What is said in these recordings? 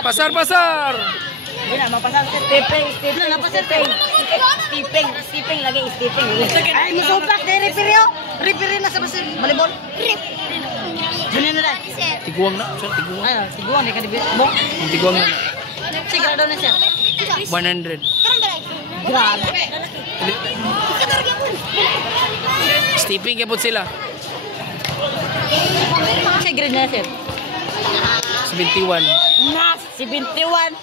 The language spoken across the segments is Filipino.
Pasar, pasar. Hindi na, mapasar. Stepping. Stepping lagi, stepping. Ay, masupak kay referee. Referee na sa basin. Malibol. Ganyan na lang. Tiguang na, sir, tiguang. Ay, tiguang na ka di mo. Tiguang na. Sigurado na siya. 100. Grabe. Stepping kaya po sila. Siya grade na siya. 71. Na, 71.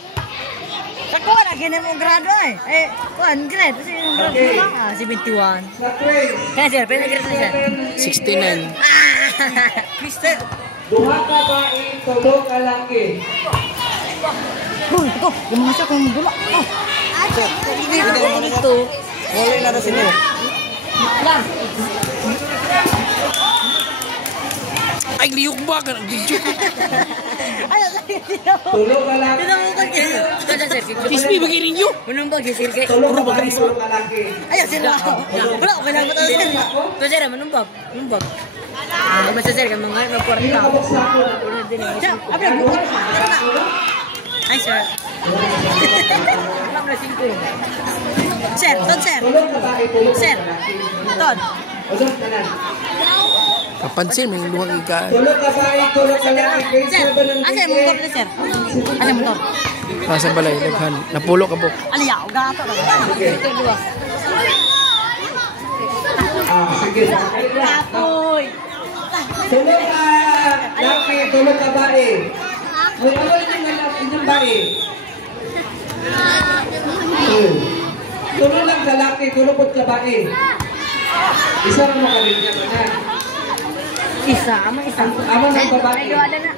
Sa kuha na, ganyan mong grado eh. Eh, kuhan, grade. Kasi yung grado na. 71. Kaya sir, pwede grade na siya. 69. Kristen. Duha ka ba tulo ka laki? Hoy, ito. Yung siya kung bulak. Ito. Wala na rin sila. Lang. Ay, liyok ba ka? Ay, Tulo ka laki. tinamukod kayo. Kada sir, Ismi, bagay ninyo. unang bag, sir, kay. Tulo ka ba tulo ka laki? Ay, sir, wala, okay lang ba tayo, sir? Ito, sir, manumbag. Manumbag. Basta, sir, kang mga nagporta. Hindi ka buksan ko. Siya, abra, bukod. Ay, sir. Abra, singko. Sir, Todd, sir. Tulo ka ba tulo ka Sir, laki? Todd. Usap ka na. Kapansin, may luwag ika. Tulo ka ba tulo ka laki? Sir, asa yung motor na, sir? Asa yung motor? Nasa balay, naghan. Napulo ka po. Aliya, gato. Ito, dua. Sige. Kapoy. Tulo ka laki, tulo ka bae. May awal yung bae. Tulo lang ka laki, tulo po ka bae. Isa mo ka rin niya. Isa, ama isa. Ama ng babae. May duwala na.